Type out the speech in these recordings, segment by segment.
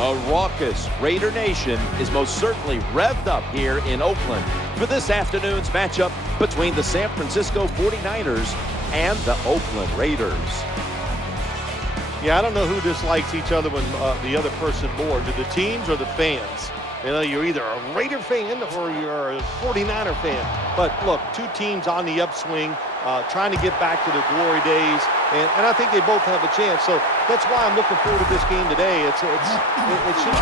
A raucous Raider Nation is most certainly revved up here in Oakland for this afternoon's matchup between the San Francisco 49ers and the Oakland Raiders. Yeah, I don't know who dislikes each other when the other person more, do the teams or the fans? You know, you're either a Raider fan or you're a 49er fan. But look, two teams on the upswing, trying to get back to their glory days, and I think they both have a chance. So that's why I'm looking forward to this game today. It should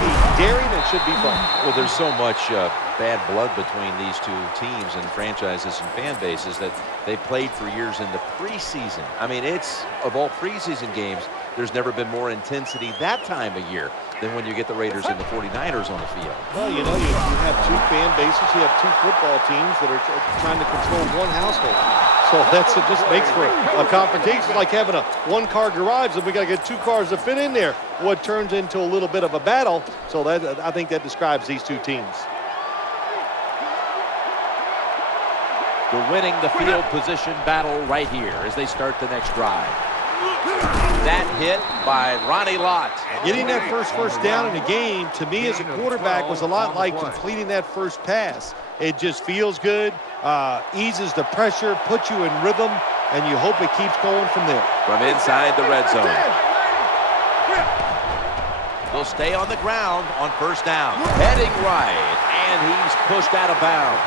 be daring, it should be fun. Well, there's so much bad blood between these two teams and franchises and fan bases that they played for years in the preseason. I mean, it's, of all preseason games, there's never been more intensity that time of year than when you get the Raiders and the 49ers on the field. Well, you know, you have two fan bases, you have two football teams that are trying to control one household. So it just makes for a confrontation. It's like having a one-car garage, and we got to get two cars to fit in there. What turns into a little bit of a battle. So that, I think that describes these two teams. The winning the field position battle right here as they start the next drive. That hit by Ronnie Lott. Getting that first down in the game, to me as a quarterback, was a lot like completing that first pass. It just feels good, eases the pressure, puts you in rhythm, and you hope it keeps going from there. From inside the red zone. They'll stay on the ground on first down. Heading right, and he's pushed out of bounds.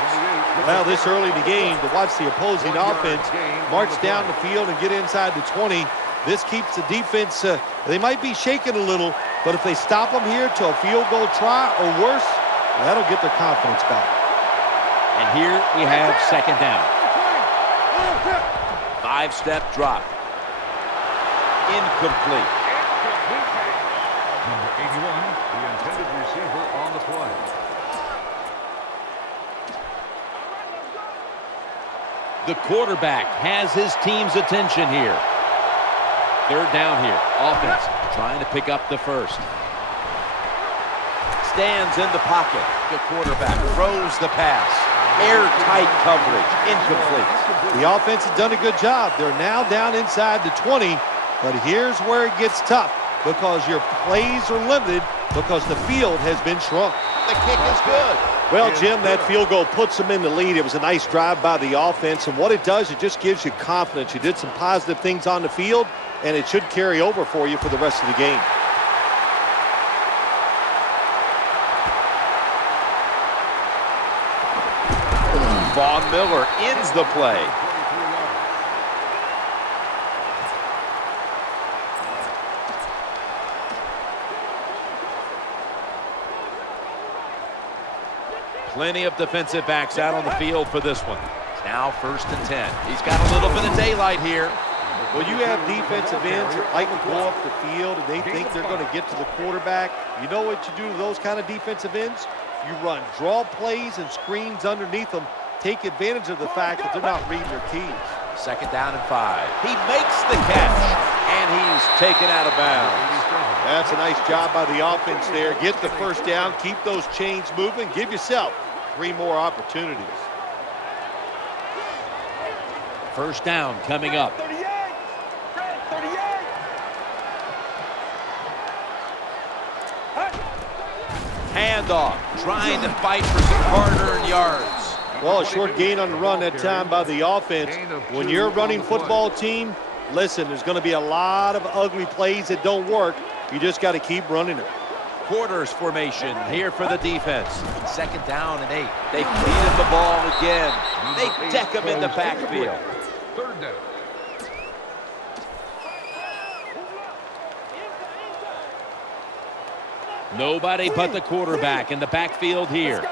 Well, this early in the game, to watch the opposing offense march down the field and get inside the 20, this keeps the defense, they might be shaking a little, but if they stop them here to a field goal try or worse, that'll get their confidence back. And here we have second down. 5-step drop. Incomplete. Number 81, the intended receiver on the play. The quarterback has his team's attention here. Third down here. Offense trying to pick up the first. Stands in the pocket. The quarterback throws the pass. Airtight coverage. Incomplete. The offense has done a good job. They're now down inside the 20, but here's where it gets tough because your plays are limited because the field has been shrunk. The kick is good. Well, Jim, that field goal puts them in the lead. It was a nice drive by the offense, and what it does, it just gives you confidence. You did some positive things on the field, and it should carry over for you for the rest of the game. Von Miller ends the play. Plenty of defensive backs out on the field for this one. It's now 1st and 10. He's got a little bit of daylight here. Well, you have defensive ends that like to go up the field and they think they're going to get to the quarterback. You know what you do to those kind of defensive ends? You run draw plays and screens underneath them. Take advantage of the fact that they're not reading their keys. 2nd down and 5. He makes the catch, and he's taken out of bounds. That's a nice job by the offense there. Get the first down, keep those chains moving, give yourself 3 more opportunities. First down coming up. Handoff, trying to fight for some hard-earned yards. Well, a short gain on the run that time by the offense. When you're a running football team, listen, there's going to be a lot of ugly plays that don't work. You just got to keep running it. Quarters formation here for the defense. 2nd down and 8. They cleared the ball again. They deck him in the backfield. 3rd down. Nobody but the quarterback in the backfield here.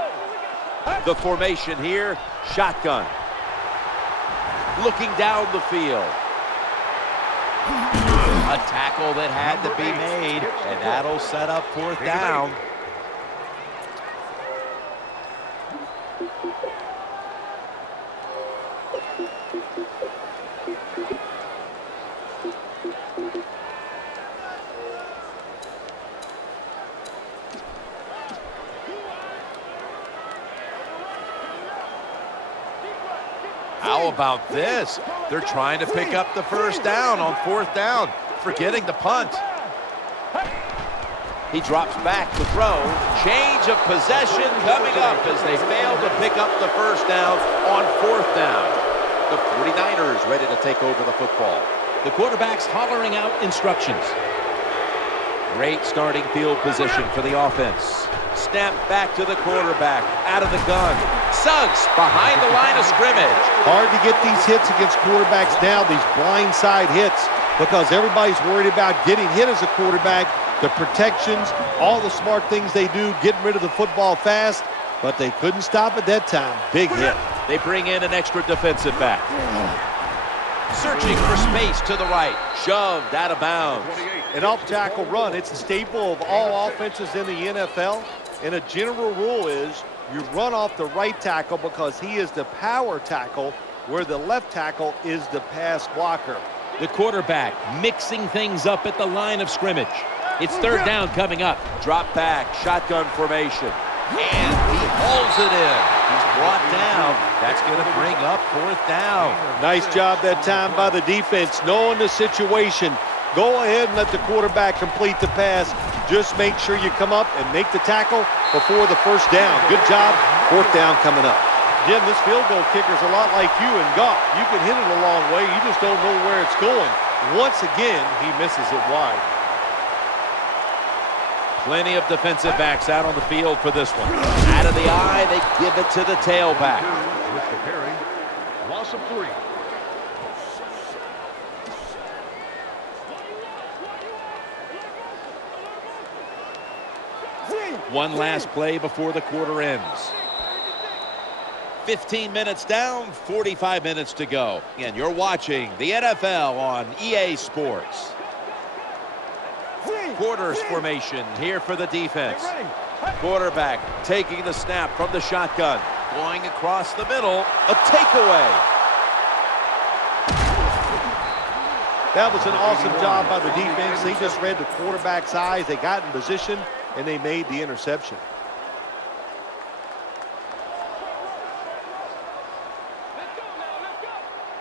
The formation here, shotgun. Looking down the field. A tackle that had to be made, and that'll set up 4th down. How about this? They're trying to pick up the first down on 4th down, forgetting the punt. He drops back to throw. Change of possession coming up as they fail to pick up the first down on 4th down. The 49ers ready to take over the football. The quarterback's hollering out instructions. Great starting field position for the offense. Snap back to the quarterback, out of the gun. Suggs behind the line of scrimmage. Hard to get these hits against quarterbacks now, these blindside hits, because everybody's worried about getting hit as a quarterback, the protections, all the smart things they do, getting rid of the football fast, but they couldn't stop at that time. Big hit. They bring in an extra defensive back. Searching for space to the right. Shoved out of bounds. An off-tackle run, it's a staple of all offenses in the NFL. And a general rule is you run off the right tackle because he is the power tackle, where the left tackle is the pass blocker. The quarterback mixing things up at the line of scrimmage. It's 3rd down coming up. Drop back, shotgun formation. And he hauls it in. He's brought down. That's going to bring up 4th down. Nice job that time by the defense, knowing the situation. Go ahead and let the quarterback complete the pass. Just make sure you come up and make the tackle before the first down. Good job. 4th down coming up. Jim, this field goal kicker is a lot like you in golf. You can hit it a long way. You just don't know where it's going. Once again, he misses it wide. Plenty of defensive backs out on the field for this one. Out of the eye, they give it to the tailback. With the carry, loss of 3. One last play before the quarter ends. 15 minutes down, 45 minutes to go. And you're watching the NFL on EA Sports. Quarters formation here for the defense. Quarterback taking the snap from the shotgun. Going across the middle, a takeaway. That was an awesome job by the defense. They just read the quarterback's eyes. They got in position, and they made the interception.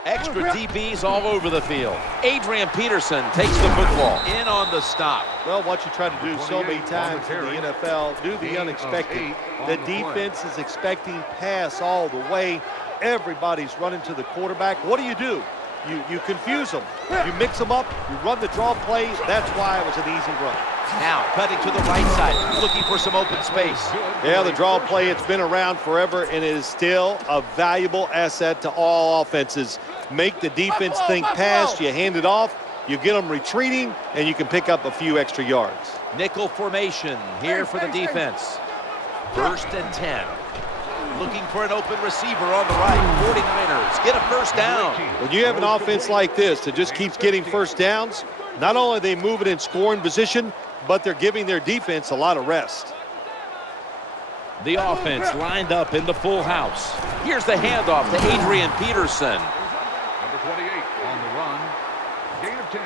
Extra DBs all over the field. Adrian Peterson takes the football in on the stop. Well, what you try to do so many times in the NFL, do the unexpected. The defense is expecting pass all the way. Everybody's running to the quarterback. What do? You confuse them. You mix them up. You run the draw play. That's why it was an easy run. Now cutting to the right side, looking for some open space. Yeah, the draw play, it's been around forever, and it is still a valuable asset to all offenses. Make the defense think pass, you hand it off, you get them retreating, and you can pick up a few extra yards. Nickel formation here for the defense. 1st and 10. Looking for an open receiver on the right. 49ers get a first down. When you have an offense like this that just keeps getting first downs, not only are they moving in scoring position, but they're giving their defense a lot of rest. The offense lined up in the full house. Here's the handoff to Adrian Peterson. Number 28 on the run. Gain of 10.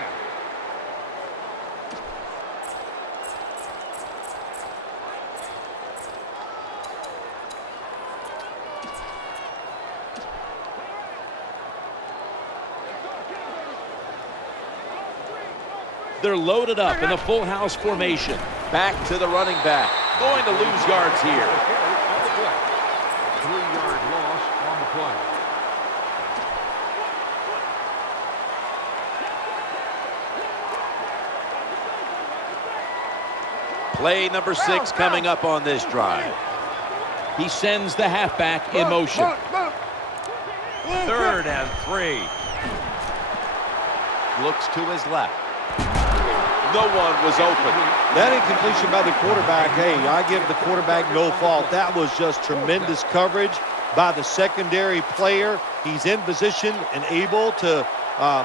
They're loaded up in a full house formation. Back to the running back. Going to lose yards here. 3-yard loss on the play. Play number 6 coming up on this drive. He sends the halfback in motion. 3rd and 3. Looks to his left. No one was open. That incompletion by the quarterback, hey, I give the quarterback no fault. That was just tremendous coverage by the secondary player. He's in position and able to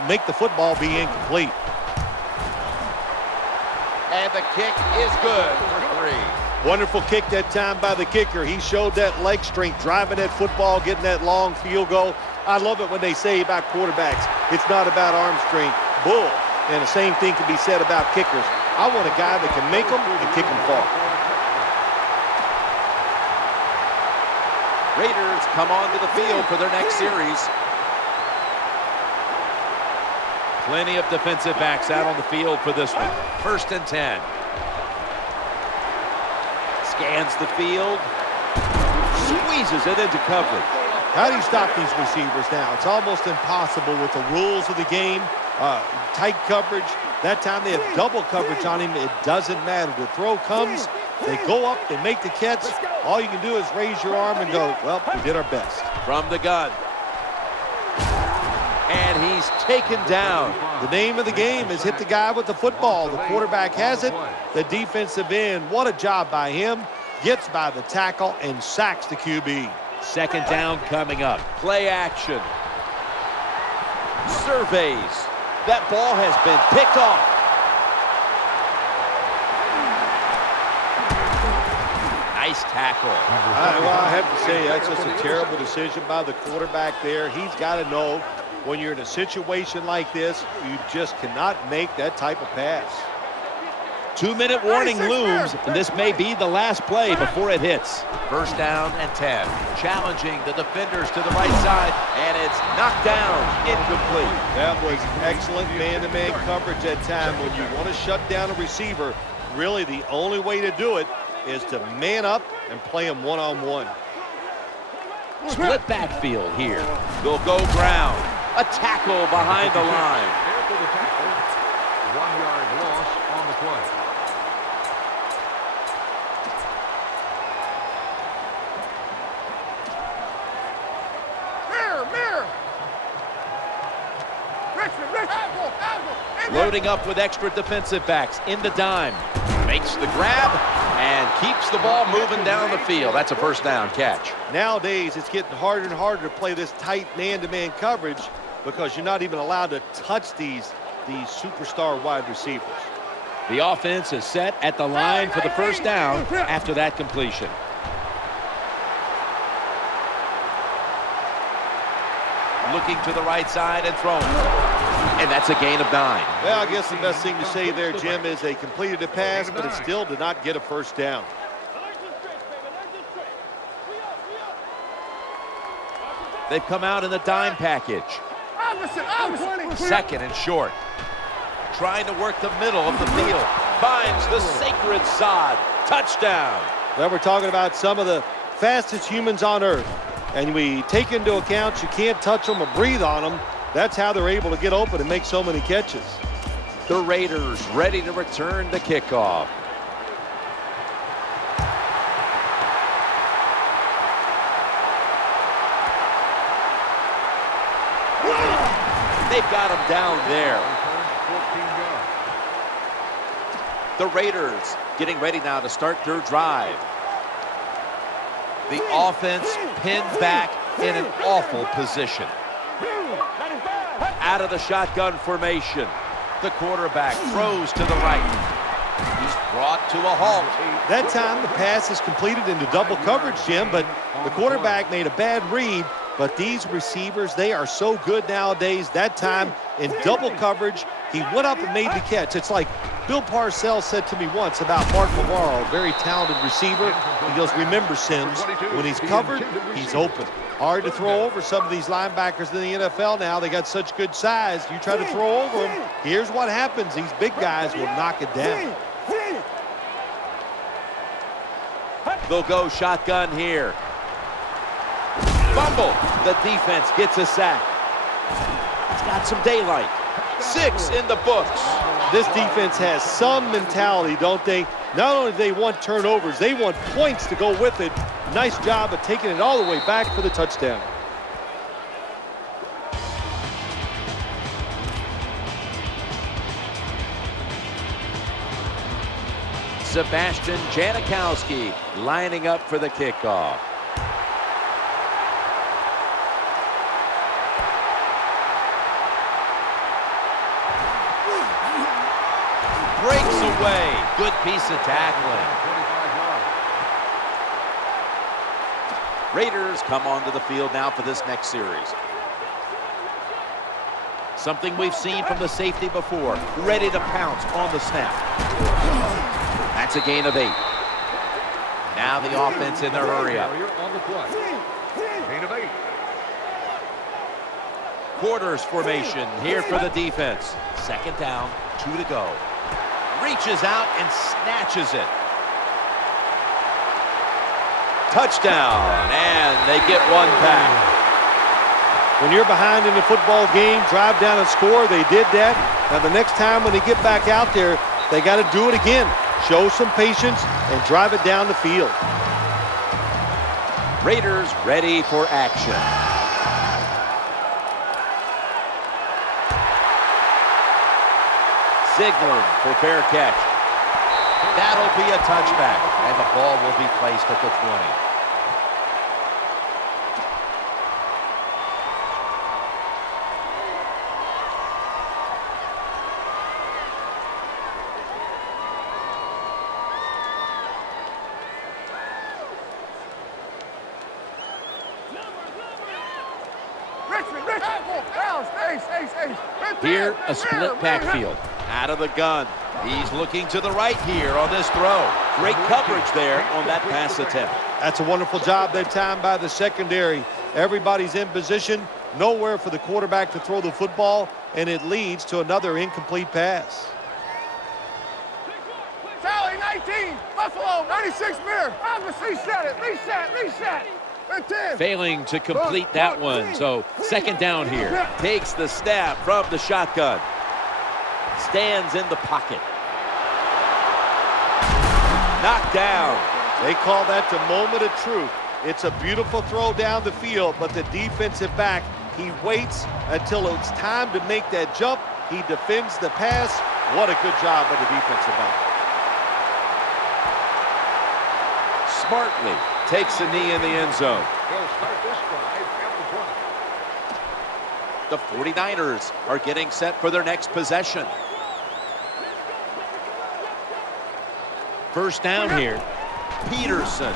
make the football be incomplete. And the kick is good for 3. Wonderful kick that time by the kicker. He showed that leg strength, driving that football, getting that long field goal. I love it when they say about quarterbacks, it's not about arm strength. Bull. And the same thing can be said about kickers. I want a guy that can make them and kick them far. Raiders come onto the field for their next series. Plenty of defensive backs out on the field for this one. 1st and 10. Scans the field. Squeezes it into coverage. How do you stop these receivers now? It's almost impossible with the rules of the game. Tight coverage. That time they have double coverage on him. It doesn't matter. The throw comes. They go up. They make the catch. All you can do is raise your arm and go, well, we did our best. From the gun. And he's taken down. The name of the game is hit the guy with the football. The quarterback has it. The defensive end, what a job by him. Gets by the tackle and sacks the QB. Second down coming up. Play action. Surveys. That ball has been picked off. Nice tackle. Well, I have to say, that's just a terrible decision by the quarterback there. He's got to know when you're in a situation like this, you just cannot make that type of pass. 2-minute warning looms, and this may be the last play before it hits. First down and 10. Challenging the defenders to the right side, and it's knocked down, incomplete. That was excellent man-to-man coverage that time. When you want to shut down a receiver, really the only way to do it is to man up and play him one-on-one. Split backfield here. They'll go ground. A tackle behind the line. After the tackle, 1-yard loss on the play. Loading up with extra defensive backs in the dime. Makes the grab and keeps the ball moving down the field. That's a first down catch. Nowadays, it's getting harder and harder to play this tight man-to-man coverage because you're not even allowed to touch these superstar wide receivers. The offense is set at the line for the first down after that completion. Looking to the right side and throwing. And that's a gain of 9. Well, I guess the best thing to say there, Jim, is they completed a pass, but it still did not get a first down. They've come out in the dime package. Second and short. Trying to work the middle of the field. Finds the sacred sod. Touchdown. Well, we're talking about some of the fastest humans on earth. And we take into account you can't touch them or breathe on them. That's how they're able to get open and make so many catches. The Raiders ready to return the kickoff. They've got him down there. The Raiders getting ready now to start their drive. The offense pinned back in an awful position. Out of the shotgun formation. The quarterback throws to the right. He's brought to a halt. That time the pass is completed into double coverage, Jim, but the quarterback made a bad read. But these receivers, they are so good nowadays. That time in double coverage, he went up and made the catch. It's like Bill Parcells said to me once about Mark Navarro, a very talented receiver. He goes, remember, Sims, when he's covered, he's open. Hard to throw over some of these linebackers in the NFL now. They got such good size. You try to throw over them, here's what happens. These big guys will knock it down. They'll go shotgun here. Fumble. The defense gets a sack. It's got some daylight. 6 in the books. This defense has some mentality, don't they? Not only do they want turnovers, they want points to go with it. Nice job of taking it all the way back for the touchdown. Sebastian Janikowski lining up for the kickoff. Breaks away. Good piece of tackling. Raiders come onto the field now for this next series. Something we've seen from the safety before. Ready to pounce on the snap. That's a gain of 8. Now the offense in their hurry up. On the play. Gain of 8. Quarters formation here for the defense. Second down, 2 to go. Reaches out and snatches it. touchdown, and they get one back. When you're behind in the football game, drive down and score. They did that. Now the next time when they get back out there, they got to do it again. Show some patience and drive it down the field. Raiders ready for action. Signaling for fair catch. That'll be a touchback, and the ball will be placed at the 20. Here, a split backfield. Out of the gun. He's looking to the right here on this throw. Great coverage there on that pass attempt. That's a wonderful job that time by the secondary. Everybody's in position, nowhere for the quarterback to throw the football, and it leads to another incomplete pass. Tally 19, Buffalo, 96 Mirror. Reset it, reset. Failing to complete that one, so second down here. Takes the snap from the shotgun. Stands in the pocket. Knocked down. They call that the moment of truth. It's a beautiful throw down the field, but the defensive back, he waits until it's time to make that jump. He defends the pass. What a good job by the defensive back. Smartly takes a knee in the end zone. They'll start this drive at the 20. The 49ers are getting set for their next possession. First down here. Peterson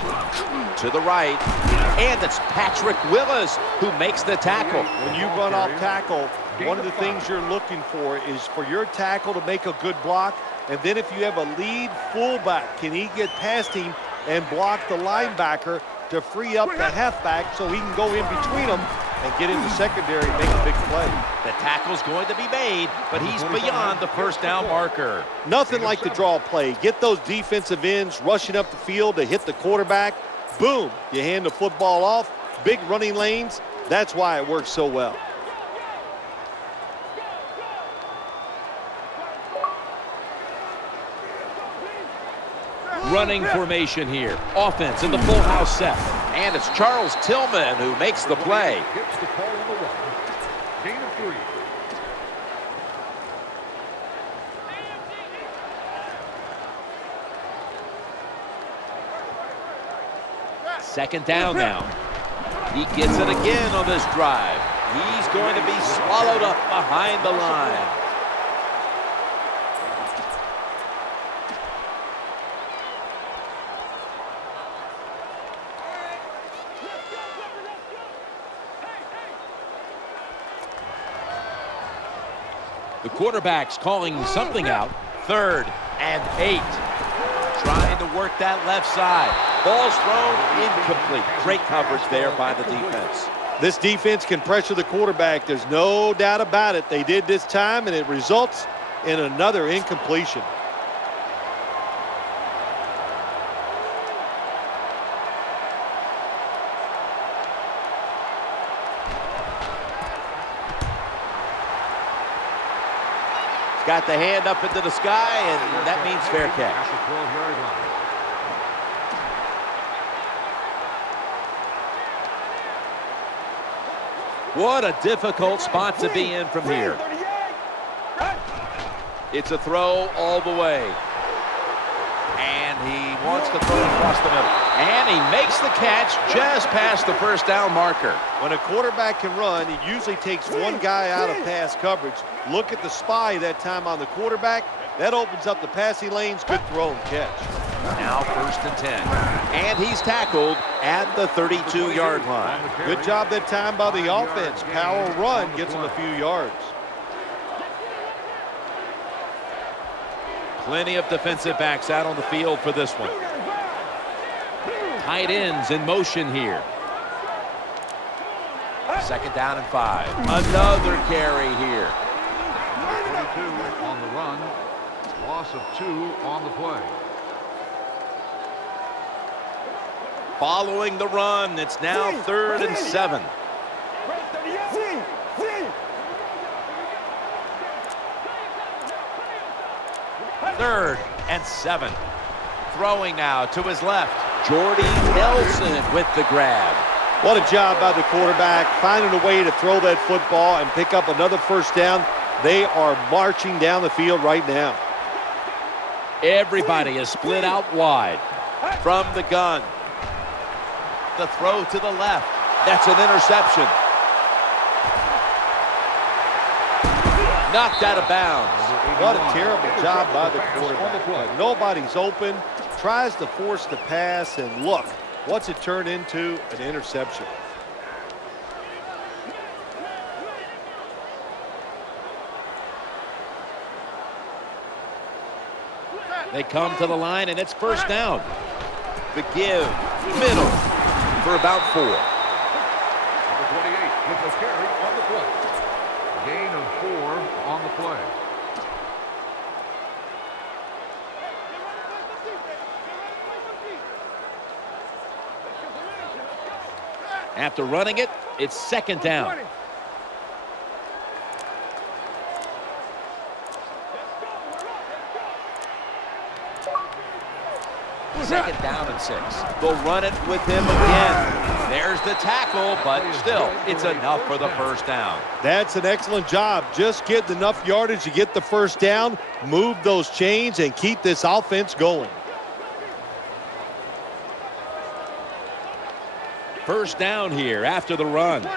to the right, and it's Patrick Willis who makes the tackle. When you run off tackle, one of the things you're looking for is for your tackle to make a good block, and then if you have a lead fullback, can he get past him and block the linebacker to free up the halfback so he can go in between them and get in the secondary and make a big play. The tackle's going to be made, but he's beyond the first down marker. Nothing like the draw play. Get those defensive ends rushing up the field to hit the quarterback. Boom, you hand the football off. Big running lanes. That's why it works so well. Running formation here. Offense in the full house set. And it's Charles Tillman who makes the play. Gets the call on the run. Gain of 3. Second down now. He gets it again on this drive. He's going to be swallowed up behind the line. The quarterback's calling something out. 3rd and 8. Trying to work that left side. Ball's thrown incomplete. Great coverage there by the defense. This defense can pressure the quarterback. There's no doubt about it. They did this time, and it results in another incompletion. Got the hand up into the sky, and that means fair catch. At the 12-yard line. What a difficult spot to be in from here. It's a throw all the way. And he wants to throw across the middle. And he makes the catch just past the first down marker. When a quarterback can run, he usually takes one guy out of pass coverage. Look at the spy that time on the quarterback. That opens up the passing lanes. Good throw and catch. Now 1st and 10. And he's tackled at the 32-yard line. Good job that time by the offense. Power run gets him a few yards. Plenty of defensive backs out on the field for this one. Tight ends in motion here. 2nd down and 5. Another carry here. 22 on the run. Loss of 2 on the play. following the run. It's now 3rd and 7. Third and 7. Throwing now to his left. Jordy Nelson with the grab. What a job by the quarterback, finding a way to throw that football and pick up another first down. They are marching down the field right now. Everybody is split out wide. From the gun. The throw to the left. That's an interception. Knocked out of bounds. What a terrible job by the quarterback. But nobody's open, tries to force the pass, and look, what's it turned into? An interception. They come to the line, and it's first down. The give. Middle. For about 4. Number 28 with the carry on the play. Gain of 4 on the play. After running it, it's 2nd down. 2nd down and 6. They'll run it with him again. There's the tackle, but still, it's enough for the first down. That's an excellent job. Just get enough yardage to get the first down, move those chains, and keep this offense going. First down here after the run.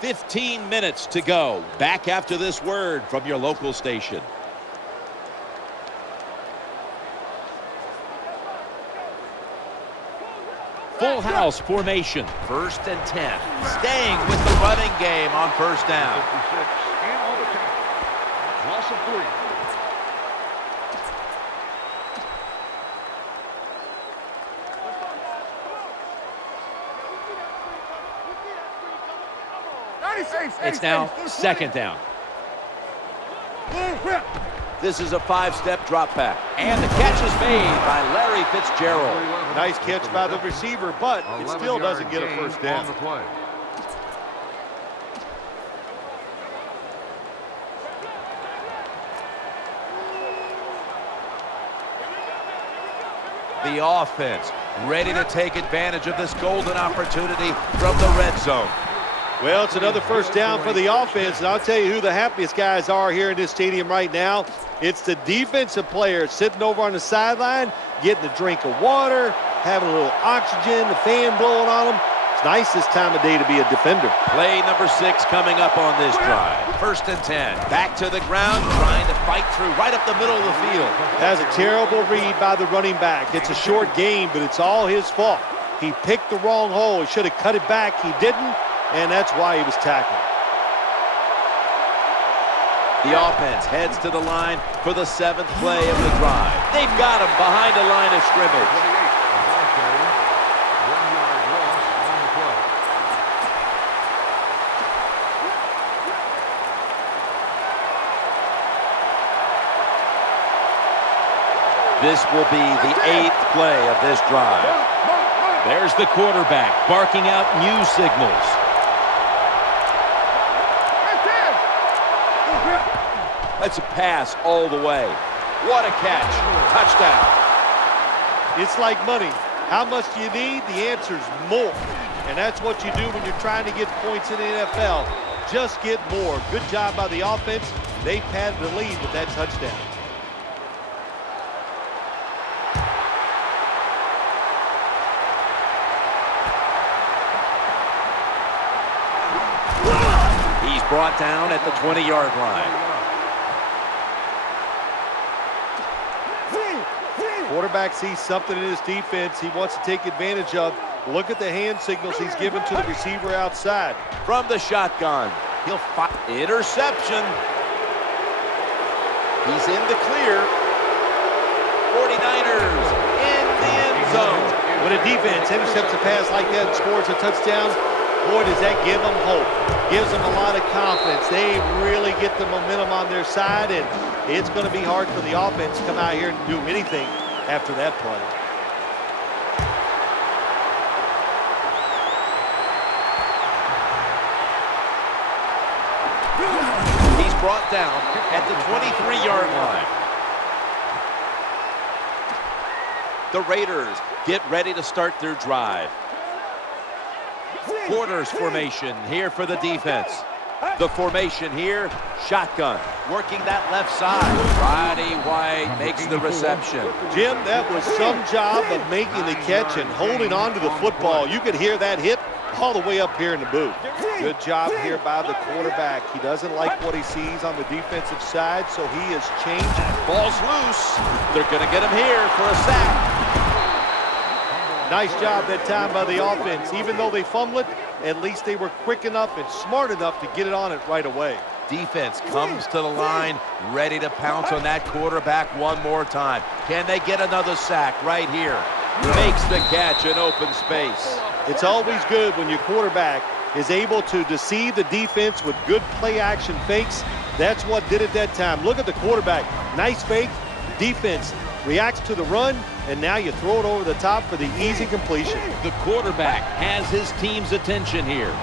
15 minutes to go. Back after this word from your local station. Full house formation. 1st and 10. Staying with the running game on first down. 56 in on the tackle. Loss of 3. It's now 2nd down. This is a 5-step drop back. And the catch is made by Larry Fitzgerald. Nice catch by the receiver, but it still doesn't get a first down. On the play. The offense ready to take advantage of this golden opportunity from the red zone. Well, it's another first down for the offense, and I'll tell you who the happiest guys are here in this stadium right now. It's the defensive players sitting over on the sideline, getting a drink of water, having a little oxygen, the fan blowing on them. It's nice this time of day to be a defender. Play number 6 coming up on this drive. 1st and 10. Back to the ground, trying to fight through right up the middle of the field. That's a terrible read by the running back. It's a short game, but it's all his fault. He picked the wrong hole. He should have cut it back. He didn't, and that's why he was tackled. The offense heads to the line for the 7th play of the drive. They've got him behind the line of scrimmage. 28, a ball carry. 1-yard loss on the play. This will be the 8th play of this drive. There's the quarterback barking out new signals. That's a pass all the way. What a catch. Touchdown. It's like money. How much do you need? The answer is more. And that's what you do when you're trying to get points in the NFL. Just get more. Good job by the offense. They padded the lead with that touchdown. He's brought down at the 20-yard line. Quarterback sees something in his defense he wants to take advantage of. Look at the hand signals he's given to the receiver outside. From the shotgun, he'll fight. Interception. He's in the clear. 49ers in the end zone. When a defense intercepts a pass like that and scores a touchdown, boy, does that give them hope. gives them a lot of confidence. They really get the momentum on their side, and it's going to be hard for the offense to come out here and do anything after that play. He's brought down at the 23-yard line. The Raiders get ready to start their drive. Quarters formation here for the defense. The formation here, shotgun, working that left side. Roddy White makes the reception. Jim, that was some job of making the catch and holding on to the football. You could hear that hit all the way up here in the booth. Good job here by the quarterback. He doesn't like what he sees on the defensive side, so he has changed. Ball's loose. They're going to get him here for a sack. Nice job that time by the offense. Even though they fumbled it, at least they were quick enough and smart enough to get it on it right away. Defense comes to the line, ready to pounce on that quarterback one more time. Can they get another sack right here? Makes the catch in open space. It's always good when your quarterback is able to deceive the defense with good play-action fakes. That's what did it that time. Look at the quarterback. Nice fake. Defense reacts to the run, and now you throw it over the top for the easy completion. The quarterback has his team's attention here.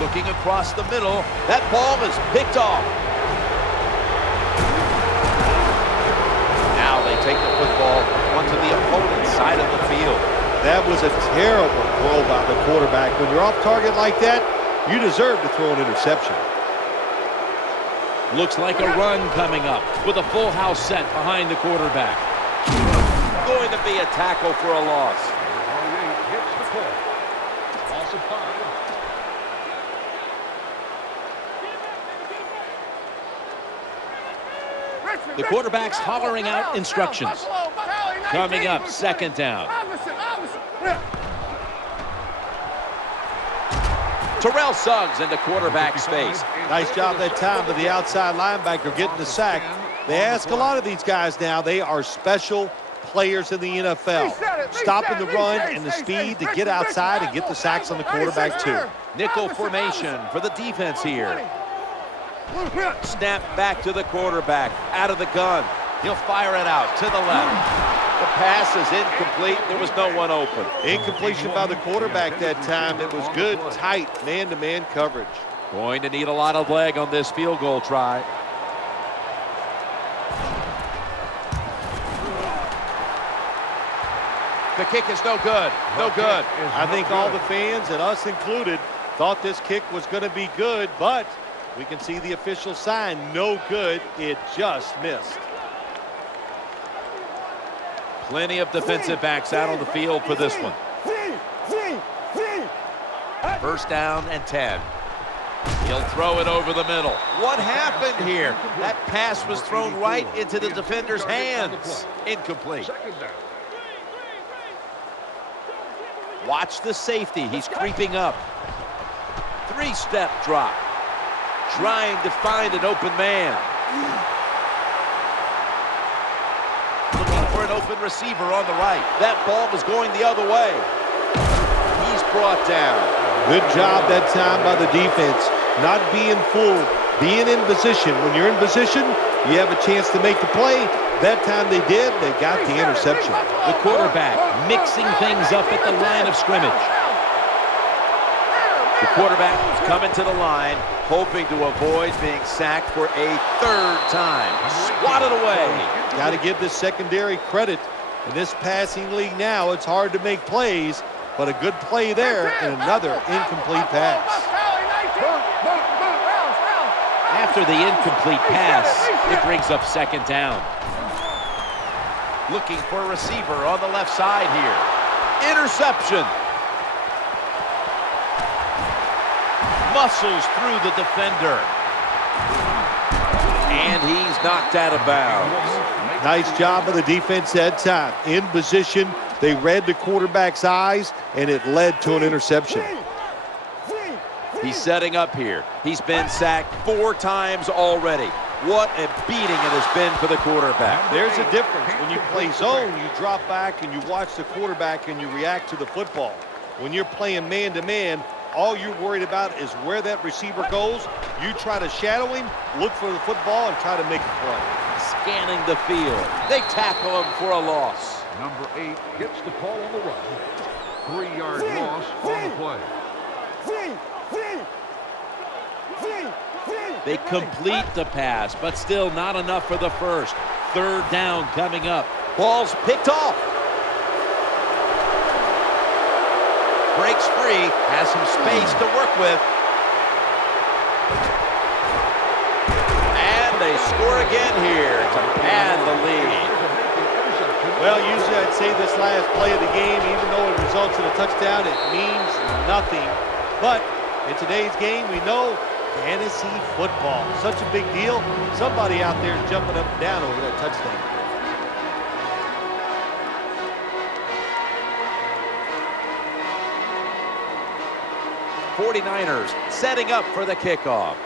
Looking across the middle, that ball is picked off. Now they take the football onto the opponent's side of the field. That was a terrible throw by the quarterback. When you're off target like that, you deserve to throw an interception. Looks like a run coming up with a full house set behind the quarterback. Going to be a tackle for a loss. Hits the ball. Loss of 5. The quarterback's hollering out instructions. Coming up, second down. Terrell Suggs into quarterback space. Nice job that time to the outside linebacker getting the sack. They ask a lot of these guys now. They are special players in the NFL. Stopping the run and the speed to get outside and get the sacks on the quarterback too. Nickel formation for the defense here. Snap back to the quarterback, out of the gun. He'll fire it out to the left. The pass is incomplete. There was no one open. Incompletion by the quarterback that time. It was good, tight, man-to-man coverage. Going to need a lot of leg on this field goal try. The kick is no good. No good. I think all the fans, and us included, thought this kick was going to be good, but we can see the official sign, no good. It just missed. Plenty of defensive backs out on the field for this one. First down and 10. He'll throw it over the middle. What happened here? That pass was thrown right into the defender's hands. Incomplete. Watch the safety. He's creeping up. Three-step drop. Trying to find an open man. Looking for an open receiver on the right. That ball was going the other way. He's brought down. Good job that time by the defense. Not being fooled, being in position. When you're in position, you have a chance to make the play. That time they did, they got the interception. The quarterback mixing things up at the line of scrimmage. The quarterback is coming to the line, hoping to avoid being sacked for a third time. Swatted away. Got to give this secondary credit. In this passing league now, it's hard to make plays, but a good play there and another incomplete pass. After the incomplete pass, it brings up second down. Looking for a receiver on the left side here. Interception. Muscles through the defender. And he's knocked out of bounds. Nice job of the defense that time. In position, they read the quarterback's eyes, and it led to an interception. He's setting up here. He's been sacked 4 times already. What a beating it has been for the quarterback. There's a difference. When you play zone, you drop back and you watch the quarterback and you react to the football. When you're playing man-to-man, All you're worried about is where that receiver goes. You try to shadow him, look for the football, and try to make a play. Scanning the field. They tackle him for a loss. Number 8 gets the call on the run. 3-yard loss on the play. They complete the pass, but still not enough for the first. Third down coming up. Ball's picked off. Breaks free, has some space to work with. And they score again here to pad the lead. Well, usually I'd say this last play of the game, even though it results in a touchdown, it means nothing. But in today's game, we know fantasy football, such a big deal. Somebody out there is jumping up and down over that touchdown. '49ers setting up for the kickoff.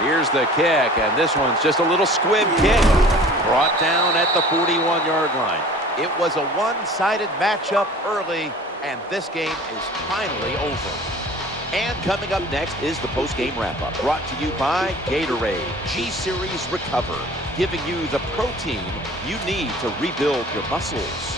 Here's the kick, and this one's just a little squib kick. Brought down at the 41-yard line. It was a one-sided matchup early, and this game is finally over. And coming up next is the post-game wrap-up, brought to you by Gatorade G-Series Recover, giving you the protein you need to rebuild your muscles.